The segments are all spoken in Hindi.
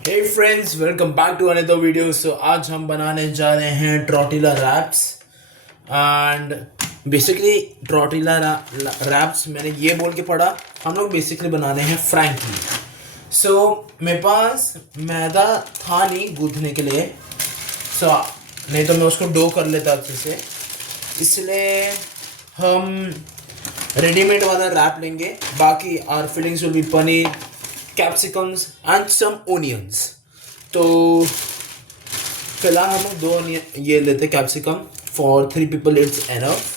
Hey friends, welcome back to another video. So आज हम बनाने जा रहे हैं tortilla wraps. And basically tortilla wraps मैंने ये बोल के पढ़ा, हम लोग बेसिकली बना रहे हैं फ्रैंकी। सो मेरे पास मैदा था नहीं गूंथने के लिए, सो नहीं तो मैं उसको डो कर लेता अच्छे से। इसलिए हम रेडीमेड वाला रैप लेंगे। बाकी our fillings will be paneer, capsicums and some onions. तो फिलहाल हम लोग दो ये लेते capsicum. For 3 people it's enough.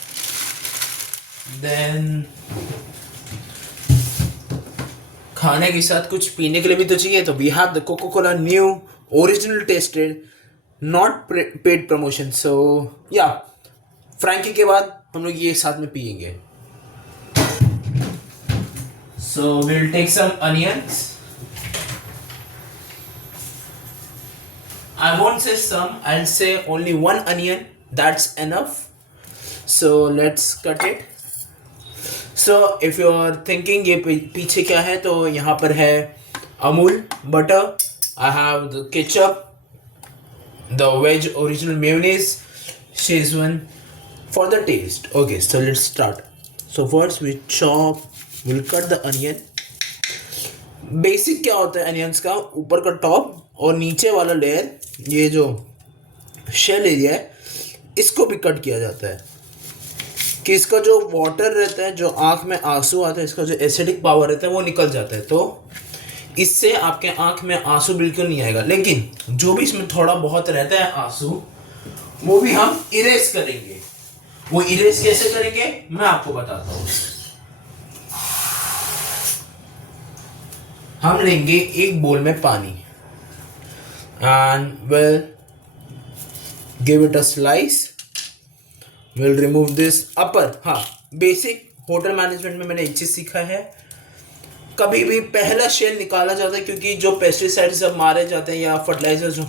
Then खाने के साथ कुछ पीने के लिए भी तो चाहिए, तो we have the coca cola new original tasted, not paid promotion. So या फ्रैंकी के बाद हम लोग ये साथ में पियेंगे। So we'll take some onions. I won't say some, I'll say only one onion. That's enough. So let's cut it. So if you are thinking ये पीछे क्या है, तो यहाँ पर है Amul butter, I have the ketchup, the veg original mayonnaise, Szechuan for the taste. Okay, so let's start. So first we'll cut the onion. Basic क्या होता है अनियंस का, ऊपर का टॉप और नीचे वाला लेयर, ये जो शेल एरिया है, इसको भी कट किया जाता है कि इसका जो वाटर रहता है, जो आँख में आंसू आता है, इसका जो एसिडिक पावर रहता है वो निकल जाता है। तो इससे आपके आँख में आंसू बिल्कुल नहीं आएगा। लेकिन जो भी इसमें थोड़ा बहुत रहता है आंसू, वो भी हम इरेज करेंगे। वो इरेज कैसे करेंगे मैं आपको बताता हूँ। हम लेंगे एक बोल में पानी and will give it a slice. Will remove this upper. हाँ, बेसिक होटल मैनेजमेंट में मैंने एक चीज़ सीखा है, कभी भी पहला शेल निकाला जाता है, क्योंकि जो पेस्टिसाइड्स सब मारे जाते हैं या फर्टिलाइजर्स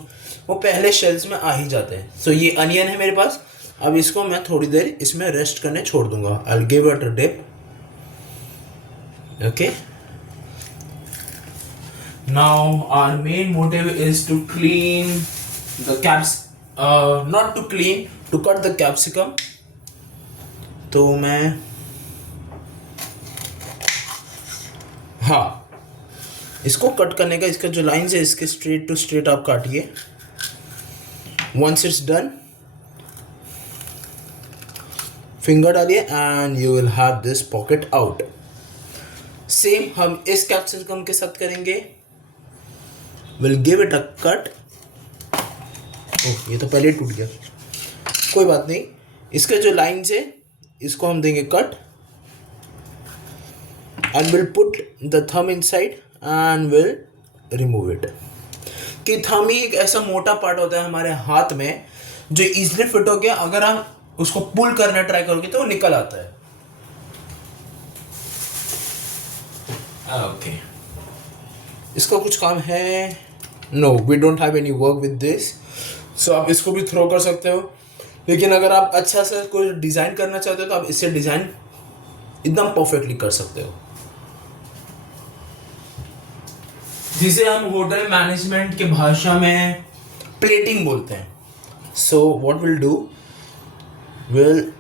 वो पहले शेल्स में आ ही जाते हैं। सो ये अनियन है मेरे पास। अब इसको मैं थोड़ी देर इसमें रेस्ट करने छोड़ दूंगा। I will give it a dip. Okay, now our main motive is to clean the not to clean, to cut the capsicum. तो मैं हाँ, इसको कट करने का, इसका जो लाइंस है इसके स्ट्रेट टू स्ट्रेट आप काटिए। once it's done, फिंगर डालिए and you will have this pocket out. Same हम इस कैप्सिकम के साथ करेंगे। Will give it a cut. Oh, ये तो पहले ही टूट गया, कोई बात नहीं। इसके जो लाइन्स है इसको हम देंगे cut and will put the thumb inside and will remove it. कि थंब ही एक ऐसा मोटा पार्ट होता है हमारे हाथ में जो इजीली फिट हो गया, अगर हम उसको पुल करना ट्राई करोगे तो वो निकल आता है। ओके, इसका कुछ काम है? No, we don't have any work with this. So आप इसको भी थ्रो कर सकते हो, लेकिन अगर आप अच्छा से कोई डिज़ाइन करना चाहते हो तो आप इससे डिज़ाइन एकदम परफेक्टली कर सकते हो, जिसे हम होटल मैनेजमेंट के भाषा में प्लेटिंग बोलते हैं। So what will do, will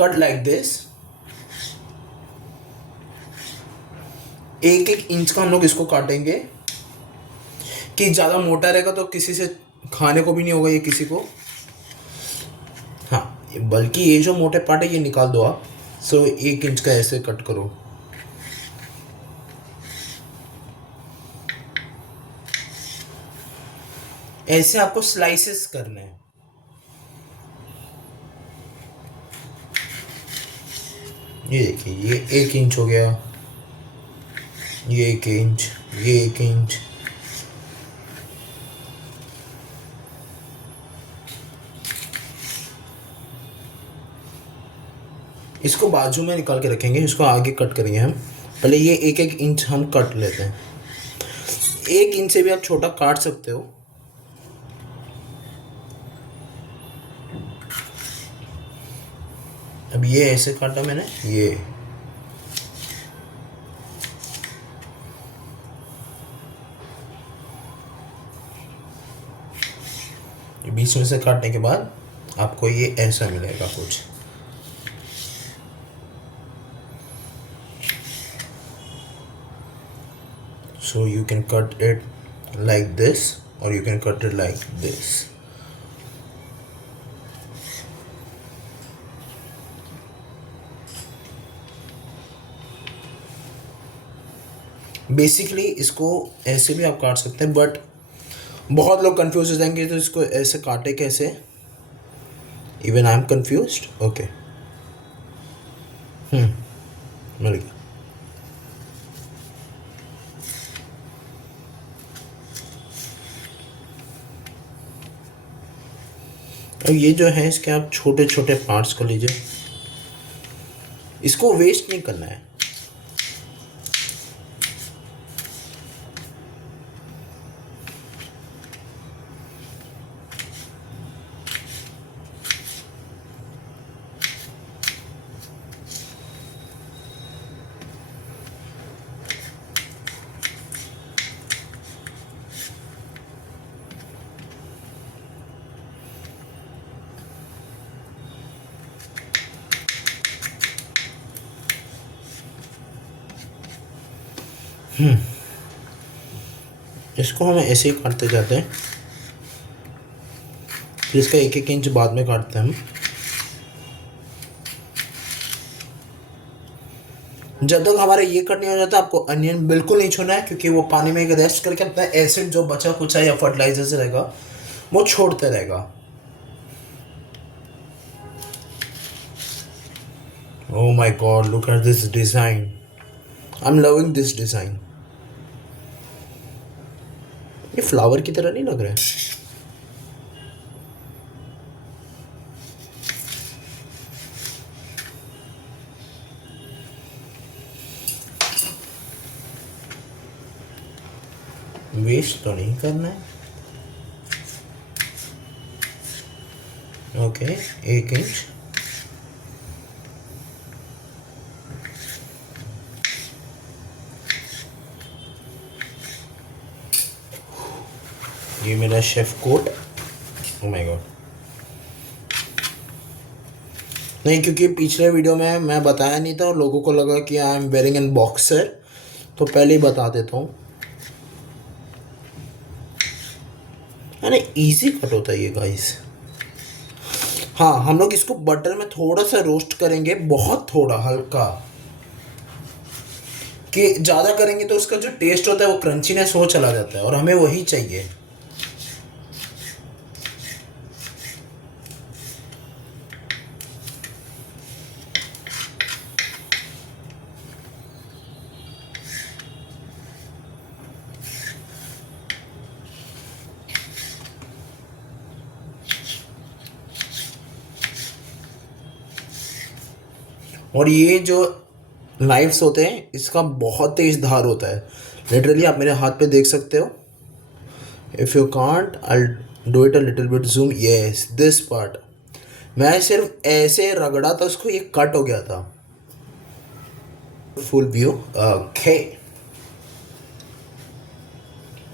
cut like this. 1-1 inch का हम लोग इसको काटेंगे, कि ज़्यादा मोटा रहेगा तो किसी से खाने को भी नहीं होगा ये किसी को। हाँ, बल्कि ये जो मोटे पार्ट है ये निकाल दो आप। सो 1 इंच का ऐसे कट करो। ऐसे आपको स्लाइसेस करने हैं। ये देखिए, ये 1 इंच हो गया, ये 1 इंच, ये 1 इंच। इसको बाजू में निकाल के रखेंगे, इसको आगे कट करेंगे हम। पहले ये 1-1 इंच हम कट लेते हैं। 1 इंच से भी आप छोटा काट सकते हो। अब ये ऐसे काटा मैंने, ये बीच में से काटने के बाद आपको ये ऐसा मिलेगा कुछ। So you can cut it like this or you can cut it like this. Basically इसको ऐसे भी आप काट सकते हैं, बट बहुत लोग कंफ्यूज हो जाएंगे तो इसको ऐसे काटे कैसे। Even I am confused. Okay, मिल गया। अब ये जो है इसके आप छोटे छोटे पार्ट्स को लीजिए, इसको वेस्ट नहीं करना है। इसको हम ऐसे ही काटते जाते हैं, फिर इसका एक एक इंच बाद में काटते हैं हम। जब तक हमारा ये कट नहीं हो जाता आपको अनियन बिल्कुल नहीं छूना है, क्योंकि वो पानी में रेस्ट करके अपना एसिड जो बचा कुचा या फर्टिलाइजर से रहेगा वो छोड़ते रहेगा। ओह my God, look at this design. I am loving this design. ये फ्लावर की तरह नहीं लग रहा है? वेस्ट तो नहीं करना है। ओके, 1 इंच। ये मेरा chef coat. Oh my god, नहीं, क्योंकि पिछले वीडियो में मैं बताया नहीं था और लोगों को लगा कि I am wearing N boxer, तो पहले ही बता देता हूँ। है ना, इजी कट होता है ये गाइस। हाँ, हम लोग इसको बटर में थोड़ा सा रोस्ट करेंगे, बहुत थोड़ा, हल्का, कि ज़्यादा करेंगे तो उसका जो टेस्ट होता है वो क्रंचीनेस हो चला जाता है और हमें वही चाहिए। और ये जो नाइफ्स होते हैं इसका बहुत तेज धार होता है, लिटरली आप मेरे हाथ पे देख सकते हो। If you can't, I do it a little bit zoom. Yes, this part मैं सिर्फ ऐसे रगड़ा था उसको, ये कट हो गया था। Full view. Okay,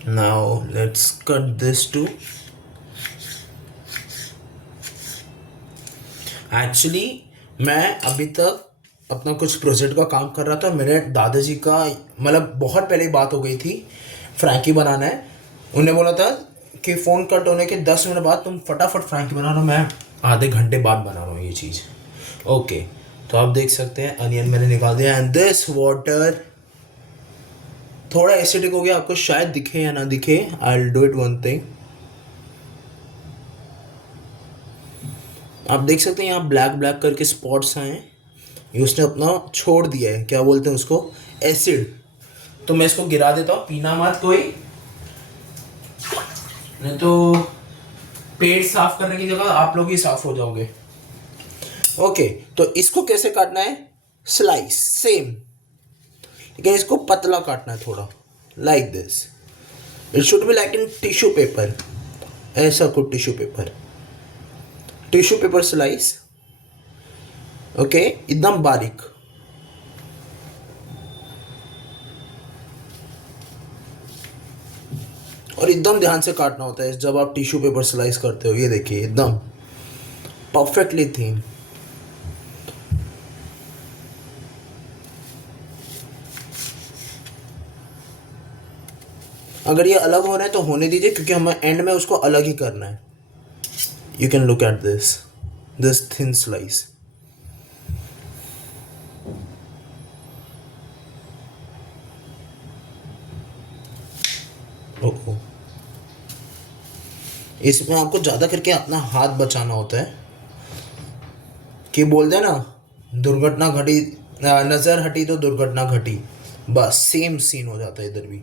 now let's cut this too. Actually मैं अभी तक अपना कुछ प्रोजेक्ट का काम कर रहा था। मेरे दादाजी का मतलब बहुत पहले ही बात हो गई थी, फ्रैंकी बनाना है। उन्हें बोला था कि फ़ोन कट होने के 10 मिनट बाद तुम फटाफट फ्रैंकी बना रहा हो, मैं आधे घंटे बाद बना रहा हूँ ये चीज़। ओके, तो आप देख सकते हैं अनियन मैंने निकाल दिया। एंड दिस वाटर थोड़ा एसिडिक हो गया, आपको शायद दिखे या ना दिखे। I will do it one thing. आप देख सकते हैं यहाँ ब्लैक ब्लैक करके स्पॉट्स आए हैं, ये उसने अपना छोड़ दिया है, क्या बोलते हैं उसको, एसिड। तो मैं इसको गिरा देता हूँ, पीना मत कोई, नहीं तो पेट साफ करने की जगह आप लोग ही साफ हो जाओगे। ओके, तो इसको कैसे काटना है, स्लाइस सेम, लेकिन इसको पतला काटना है थोड़ा, like this. It should be like in tissue paper, ऐसा कुछ टिश्यू पेपर स्लाइस। ओके, एकदम बारीक। और एकदम ध्यान से काटना होता है जब आप टिश्यू पेपर स्लाइस करते हो। ये देखिए एकदम परफेक्टली थिन। अगर ये अलग हो रहा है तो होने दीजिए, क्योंकि हमें एंड में उसको अलग ही करना है। You can look at this thin slice. Oh, इसमें आपको ज़्यादा करके अपना हाथ बचाना होता है, कि बोलते हैं ना, दुर्घटना घटी, नज़र हटी तो दुर्घटना घटी। बस सेम सीन हो जाता है इधर भी।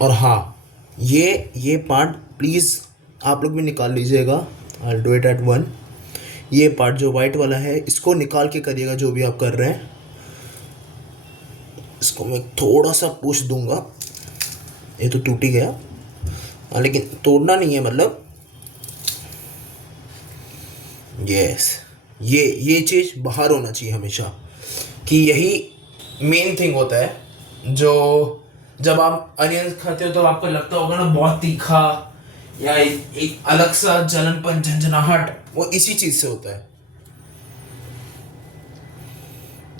और हाँ, ये पार्ट प्लीज़ आप लोग भी निकाल लीजिएगा। I do it at one. ये पार्ट जो वाइट वाला है इसको निकाल के करिएगा जो भी आप कर रहे हैं। इसको मैं थोड़ा सा पुश दूंगा। ये तो टूट ही गया, लेकिन तोड़ना नहीं है, मतलब यस, ये चीज़ बाहर होना चाहिए हमेशा, कि यही मेन थिंग होता है। जो जब आप अनियन खाते हो तो आपको लगता होगा ना बहुत तीखा, या एक अलग सा जलनपन, झंझनाहट, वो इसी चीज़ से होता है।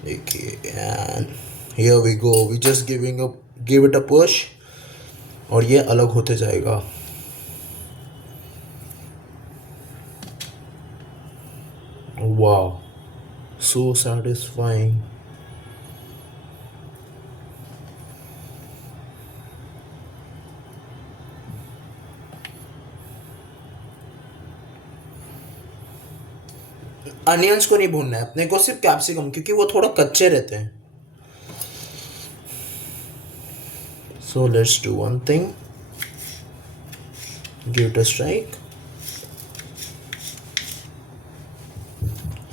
देखिए, and here we go, we just give it a push, और ये अलग होते जाएगा। वाओ, सो सैटिस्फाइंग। अनियंस को नहीं भूनना है अपने को, सिर्फ कैप्सिकम, क्योंकि वो थोड़ा कच्चे रहते हैं। So let's do one thing, give it a strike,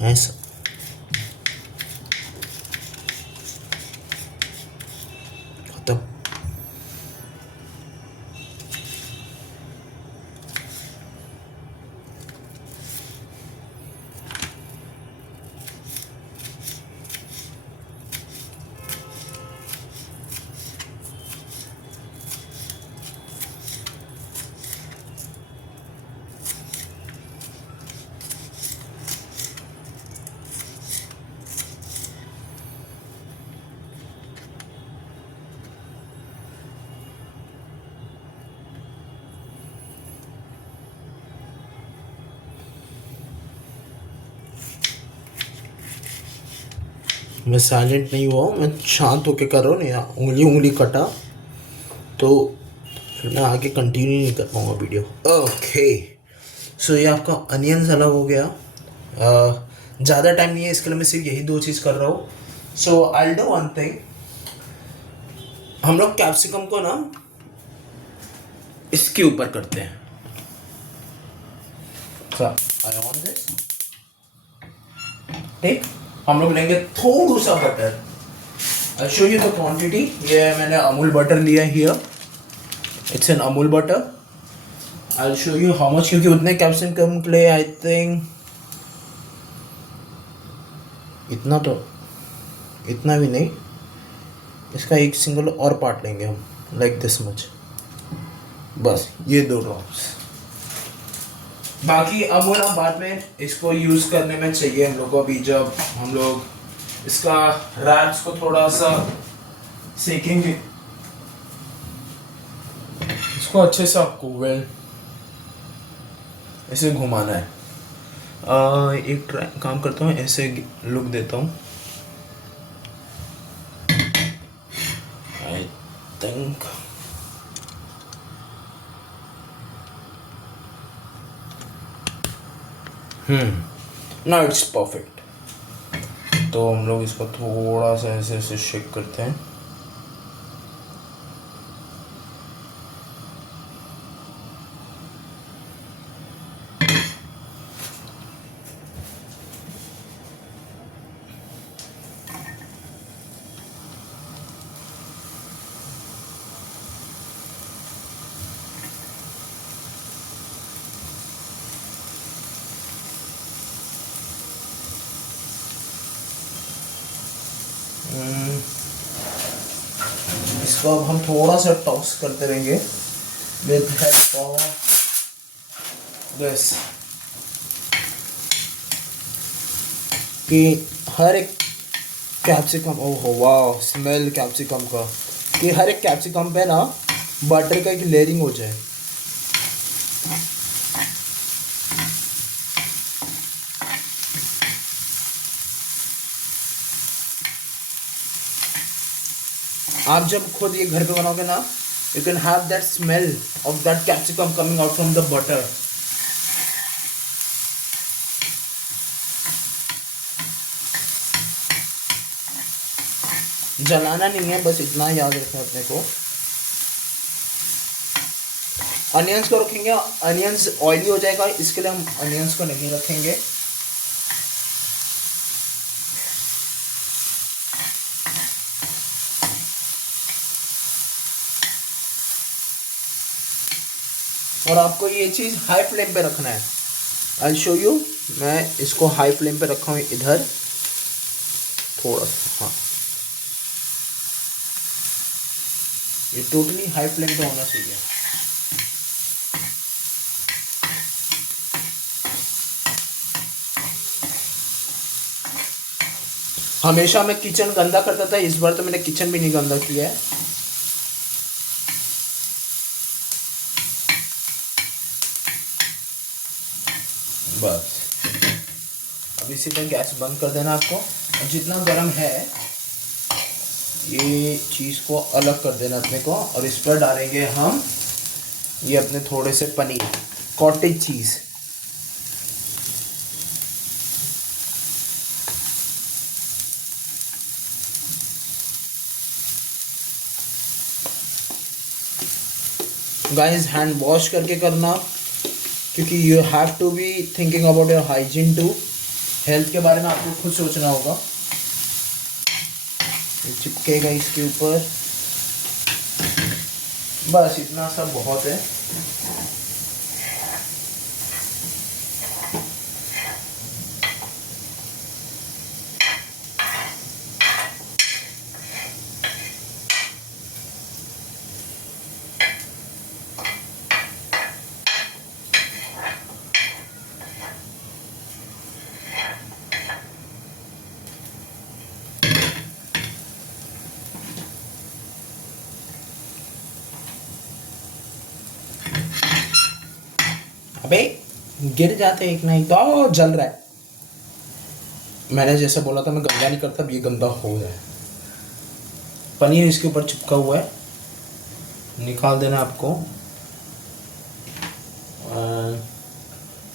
ऐसा। खत्म। मैं साइलेंट नहीं हुआ हूँ, मैं शांत होके कर रहा हूँ। नहीं, उंगली कटा तो फिर मैं आगे कंटिन्यू नहीं कर पाऊँगा वीडियो। ओके, सो ये आपका अनियंस अलग हो गया। ज़्यादा टाइम नहीं है, इसके लिए मैं सिर्फ यही दो चीज़ कर रहा हूँ। सो आई डू वन थिंग, हम लोग कैप्सिकम को ना इसके ऊपर करते हैं। ठीक, हम लोग लेंगे थोड़ा सा butter. I show you the quantity. ये मैंने अमूल बटर लिया है here, it's an Amul butter. I show you how much, क्योंकि उतने कैप्सिकम के लिए आई थिंक इतना भी नहीं, इसका एक सिंगल और पार्ट लेंगे हम, लाइक दिस मच, बस ये 2 ड्रॉप्स। बाकी अमूल हम बाद में इसको यूज़ करने में चाहिए हम लोग को। अभी जब हम लोग इसका रैप्स को थोड़ा सा सेकेंगे, इसको अच्छे से आपको वेल ऐसे घुमाना है। एक काम करता हूँ, ऐसे लुक देता हूँ। I think now it's perfect. तो हम लोग इसको थोड़ा सा ऐसे ऐसे शेक करते हैं। इसको अब हम थोड़ा सा टॉस करते रहेंगे। with help of this कि हर एक कैप्सिकम, ओहो वाह स्मेल कैप्सिकम का, कि हर एक कैप्सिकम पे ना बटर का एक लेयरिंग हो जाए। आप जब खुद ये घर पे बनाओगे ना, you can have that smell of that capsicum coming out from the butter. जलाना नहीं है, बस इतना याद रखना अपने को। अनियंस को रखेंगे, अनियंस ऑयली हो जाएगा, इसके लिए हम अनियंस को नहीं रखेंगे। और आपको ये चीज़ हाई फ्लेम पे रखना है। आई शो यू, मैं इसको हाई फ्लेम पे रखा हूँ इधर थोड़ा सा, हाँ ये टोटली हाई फ्लेम पे होना चाहिए। हमेशा मैं किचन गंदा करता था, इस बार तो मैंने किचन भी नहीं गंदा किया है। बस अब इसी पे गैस बंद कर देना आपको। और जितना गर्म है ये चीज़ को अलग कर देना अपने को, और इस पर डालेंगे हम ये अपने थोड़े से paneer, cottage cheese. Guys hand wash करके करना, क्योंकि you have to be thinking about your hygiene too, health के बारे में आपको खुद सोचना होगा। चिपकेगा इसके ऊपर, बस इतना सब बहुत है। अबे गिर जाते एक ना एक तो, जल रहा है। मैंने जैसे बोला था मैं गंदा नहीं करता, अब ये गंदा हो रहा है। पनीर इसके ऊपर चिपका हुआ है, निकाल देना आपको।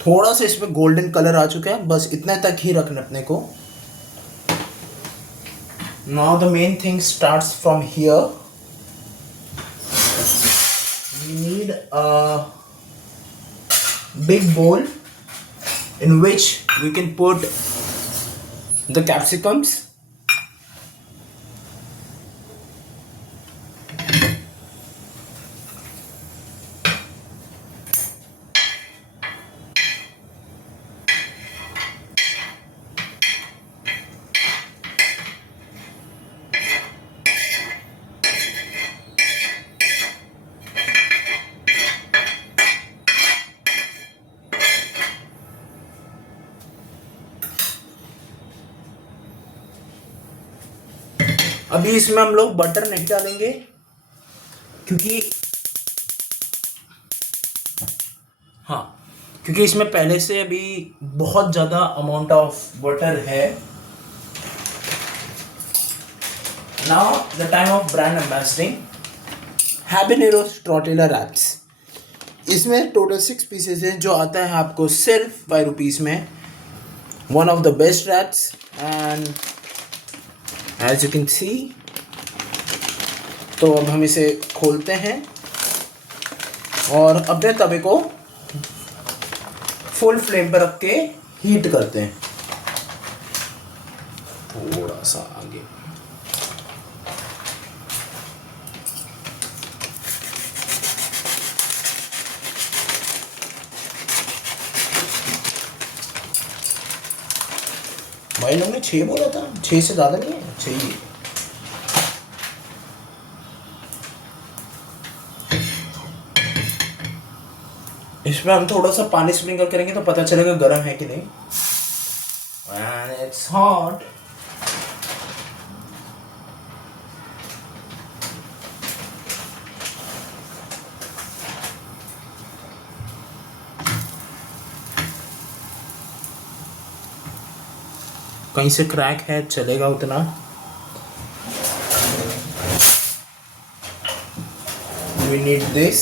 थोड़ा सा इसमें गोल्डन कलर आ चुका है, बस इतने तक ही रखना अपने को। Now the main thing starts from here. We need a big bowl in which we can put the capsicums, अभी इसमें हम लोग बटर नहीं डालेंगे, क्योंकि क्योंकि इसमें पहले से अभी बहुत ज़्यादा अमाउंट ऑफ बटर है। Now the time of brand ambassading. Habanero tortilla wraps, इसमें टोटल 6 पीसेस है, जो आता है आपको सिर्फ 5 रुपीज़ में। One of the best wraps, and as you can see. तो अब हम इसे खोलते हैं और अपने तवे को फुल फ्लेम पर रख के हीट करते हैं। थोड़ा सा आगे, भाई लोग ने 6 बोला था, 6 से ज़्यादा नहीं है, 6 ही। इसमें हम थोड़ा सा पानी स्प्रिंकल करेंगे तो पता चलेगा गर्म है कि नहीं। And it's hot. कहीं से क्रैक है चलेगा उतना। We need this.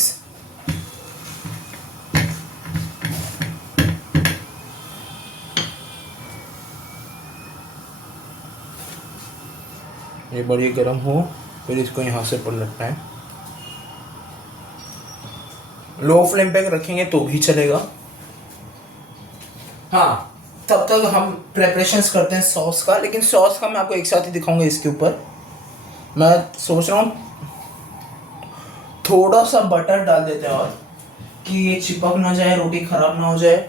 ये बढ़िया गर्म हो, फिर इसको यहाँ से पलटना है। लो फ्लेम पे रखेंगे तो भी चलेगा। हाँ, तब तक हम प्रेपरेशंस करते हैं सॉस का, लेकिन सॉस का मैं आपको एक साथ ही दिखाऊंगा इसके ऊपर। मैं सोच रहा हूँ थोड़ा सा बटर डाल देते हैं, और कि ये चिपक ना जाए, रोटी खराब ना हो जाए।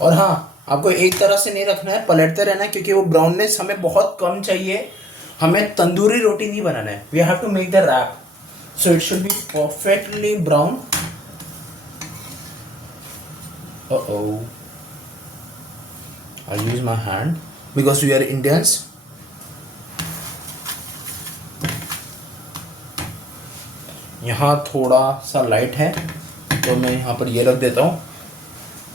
और हाँ, आपको एक तरह से नहीं रखना है, पलटते रहना है, क्योंकि वो ब्राउननेस हमें बहुत कम चाहिए। हमें तंदूरी रोटी नहीं बनाना है। We have to make the wrap, so it should be perfectly brown. Uh-oh, I'll use my hand because we are Indians. यहाँ थोड़ा सा लाइट है तो मैं यहाँ पर ये रख देता हूँ।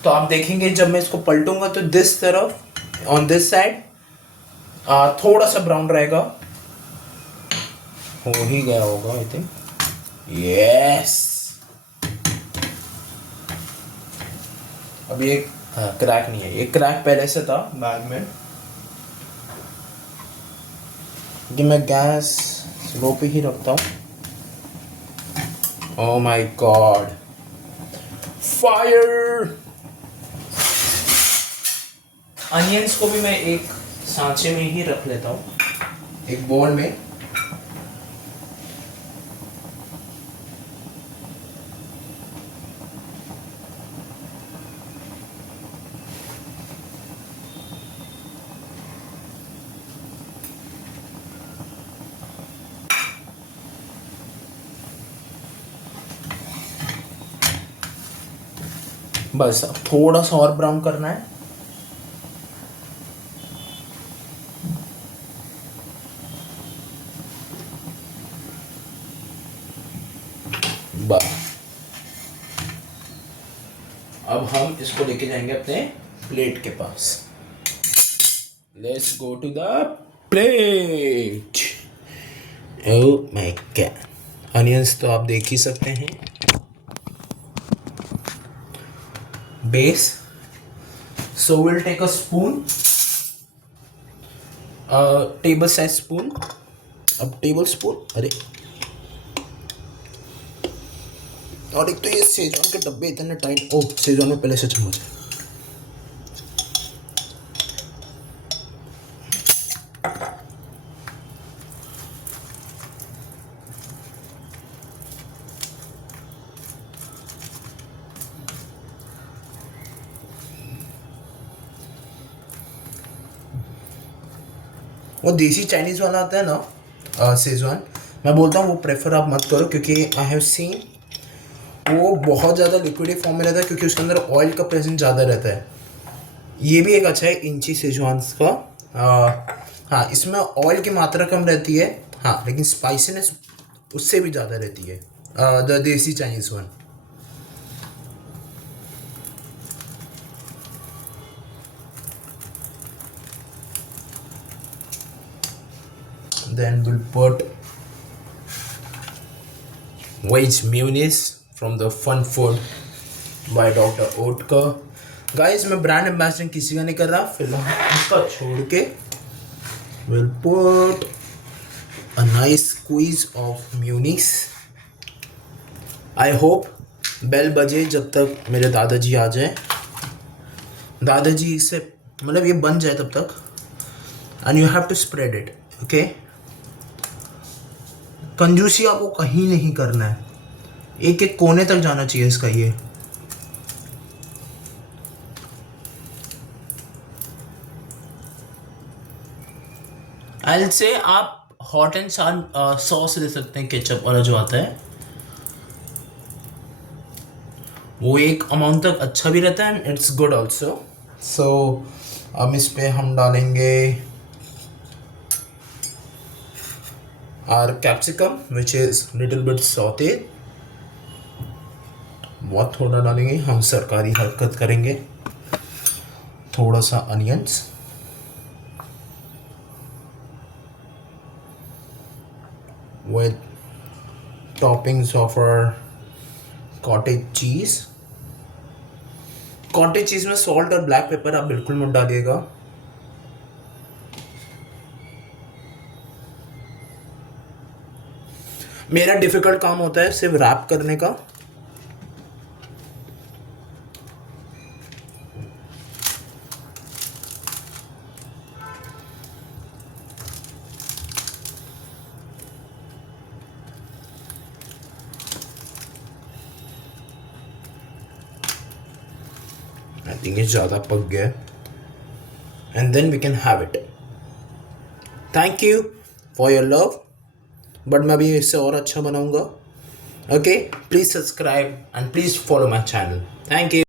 तो आप देखेंगे जब मैं इसको पलटूंगा तो दिस तरफ, ऑन दिस साइड थोड़ा सा ब्राउन रहेगा। हो ही गया होगा आई थिंक। यस, अब ये क्रैक नहीं है, ये क्रैक पहले से था बैग में। कि मैं गैस स्लो पे ही रखता हूँ। ओह माय गॉड, फायर! अनियंस को भी मैं एक सांचे में ही रख लेता हूँ, एक बोल में। बस अब थोड़ा सा और ब्राउन करना है। बस अब हम इसको लेके जाएंगे अपने प्लेट के पास। Let's go to the plate. Oh my god, onions तो आप देख ही सकते हैं। Base, so we'll take a spoon, table size spoon। अब टेबल स्पून, अरे और एक तो ये सेजवान के डब्बे इतने टाइट। ओह, सेजवान में पहले से चम्मच है। वो देसी चाइनीज़ वाला आता है ना सेजवान, मैं बोलता हूँ वो प्रेफर आप मत करो, क्योंकि आई हैव सीन वो बहुत ज़्यादा लिक्विडी फॉर्म में रहता है, क्योंकि उसके अंदर ऑयल का प्रेजेंस ज़्यादा रहता है। ये भी एक अच्छा है इंची सेजवान का। हाँ, इसमें ऑयल की मात्रा कम रहती है, हाँ, लेकिन स्पाइसीनेस उससे भी ज़्यादा रहती है, द देसी Chinese one. then we'll put veg mayonnaise from the Fun Food by Dr. Oetker. Guys मैं ब्रांड एम्बेसडर किसी का नहीं कर रहा, फिलहाल इसका छोड़ के we'll put a nice squeeze of mayonnaise. I hope bell बजे जब तक मेरे दादाजी आ जाए, दादाजी से मतलब ये बन जाए तब तक, and you have to spread it, okay? कंजूसी आपको कहीं नहीं करना है, एक एक कोने तक जाना चाहिए इसका ये। I'll say आप हॉट एंड सार सॉस ले सकते हैं, केचप वाला जो आता है वो एक अमाउंट तक अच्छा भी रहता है, and it's good also. So अब इस पे हम डालेंगे our capsicum which is little bit sauteed, बहुत थोड़ा डालेंगे, हम सरकारी हरकत करेंगे। थोड़ा सा onions, with toppings of our cottage cheese. Cottage cheese में सॉल्ट और ब्लैक पेपर आप बिल्कुल मत डालिएगा। मेरा डिफिकल्ट काम होता है सिर्फ रैप करने का। I think ये ज़्यादा पक गया, and then we can have it. Thank you for your love, but मैं अभी इससे और अच्छा बनाऊंगा। Okay, please subscribe and please follow my channel. Thank you.